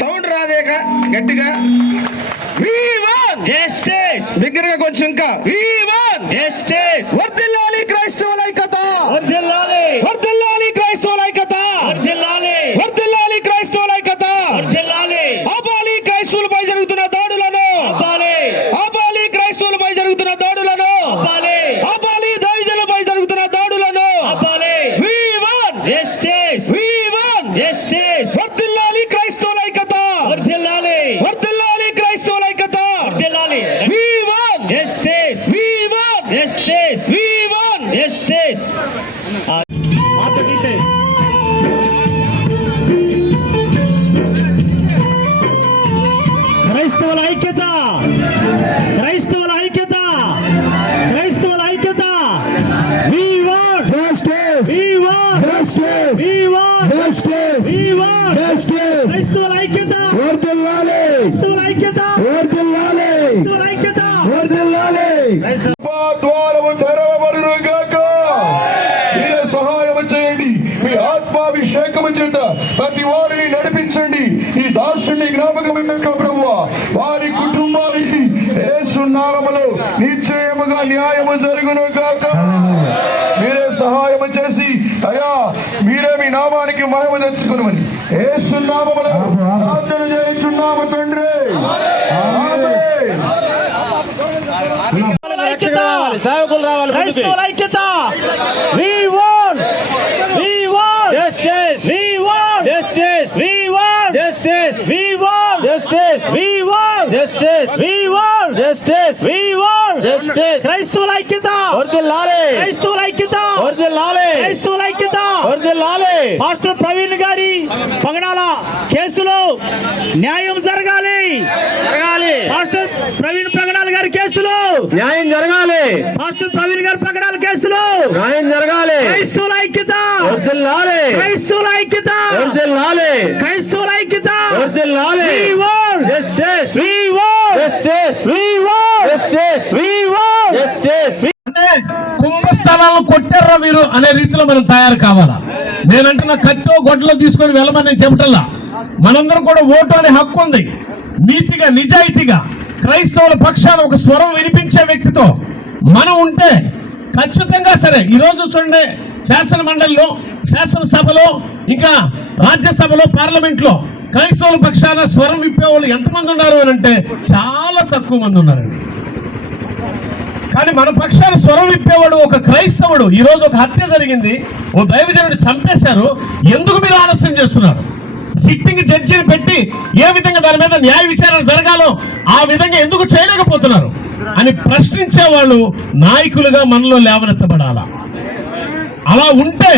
Sound రాదేక గట్టిగా. దగ్గరగా కొంచెం ఇంకా! జస్టిస్ వర్ధిల్లాలి క్రైస్తవుల ఐక్యత వర్ధిల్లాలి వర్ధిల్లాలి క్రైస్తవుల ఐక్యత వర్ధిల్లాలి వర్ధిల్లాలి క్రైస్తవుల ఐక్యత వర్ధిల్లాలి ఆపాలి క్రైస్తవులపై జరుగుతున్న దాడులను ఆపాలి ఆపాలి క్రైస్తవులపై జరుగుతున్న దాడులను ఆపాలి ఆపాలి దైవజనులపై జరుగుతున్న దాడులను ఆపాలి We won! Justice We won! Justice వర్ధిల్లాలి క్రైస్తవుల ఐక్యత వర్ధిల్లాలి వర్ధిల్లాలి క్రైస్తవుల ఐక్యత వర్ధిల్లాలి We won! Justice We won! Justice We won! Justice పాత తీసేయ్ క్రైస్తవుల ఐక్యత! క్రైస్తవుల ఐక్యత! క్రైస్తవుల ఐక్యత! We want Justice! We want Justice! We want Justice! We want Justice! క్రైస్తవుల ఐక్యత! వర్ధిల్లాలి క్రైస్తవుల ఐక్యత! వర్ధిల్లాలి క్రైస్తవుల ఐక్యత! వర్ధిల్లాలి ఆత్మాభిషేకం చేత ప్రతి వారిని నడిపించండి. ఈ దాసుని జ్ఞాపకం ప్రభు వారి కుటుంబానికి ఏసునామములో నిశ్చయముగా న్యాయము జరుగును గాక. మీరే సహాయం చేసి అయ్యా మీరే మీ నామానికి మహిమ తెచ్చుకునమని ఏసునామములో ప్రార్థన చేయించున్నాము తండ్రి. సేవకులు రావాలి క్రైస్తవుల ఐక్యత we want we want justice we want justice we want justice we want justice we want justice we want justice we want justice క్రైస్తవుల ఐక్యత వర్ధిల్లాలి క్రైస్తవుల ఐక్యత వర్ధిల్లాలి క్రైస్తవుల ఐక్యత వర్ధిల్లాలి పాస్టర్ ప్రవీణ్ గారి పగడాల కేసులో న్యాయం జరగాలి జరగాలి పాస్టర్ ప్రవీణ్ పగడాల గారి కేసులో న్యాయం జరగాలి పాస్టర్ ప్రవీణ్ గారి పగడాల కేసులో న్యాయం జరగాలి క్రైస్తవుల ఐక్యత వర్దిల్లాలి క్రైస్తవుల ఐక్యత వర్దిల్లాలి క్రైస్తవుల ఐక్యత వర్దిల్లాలి అంటే కుంభస్థలాలను కొట్టారా మీరు అనే రీతిలో మనం తయారు కావాలా? నేనంటున్న కత్తో గొడ్డలో తీసుకొని వెళ్ళమని నేను చెప్పటల్లా మనందరం కూడా ఓటు అనే హక్కు ఉంది. నీతిగా నిజాయితీగా క్రైస్తవుల పక్షాన ఒక స్వరం వినిపించే వ్యక్తితో మనం ఉంటే ఖచ్చితంగా సరే. ఈరోజు చూడండి శాసన మండలిలో శాసనసభలో ఇంకా రాజ్యసభలో పార్లమెంట్లో క్రైస్తవుల పక్షాన స్వరం విప్పేవాళ్ళు ఎంతమంది ఉన్నారు అని అంటే చాలా తక్కువ మంది ఉన్నారండి కానీ మన పక్షాన స్వరం విప్పేవాడు ఒక క్రైస్తవుడు. ఈరోజు ఒక హత్య జరిగింది. ఓ దైవజనుడు చంపేశారు. ఎందుకు మీరు ఆలస్యం చేస్తున్నారు? సిట్టింగ్ జడ్జిని పెట్టి ఏ విధంగా దాని మీద న్యాయ విచారణ జరగాలో ఆ విధంగా ఎందుకు చేయలేకపోతున్నారు? అని ప్రశ్నించే వాళ్ళు నాయకులుగా మనలో లేవనెత్తబడాలా? అలా ఉంటే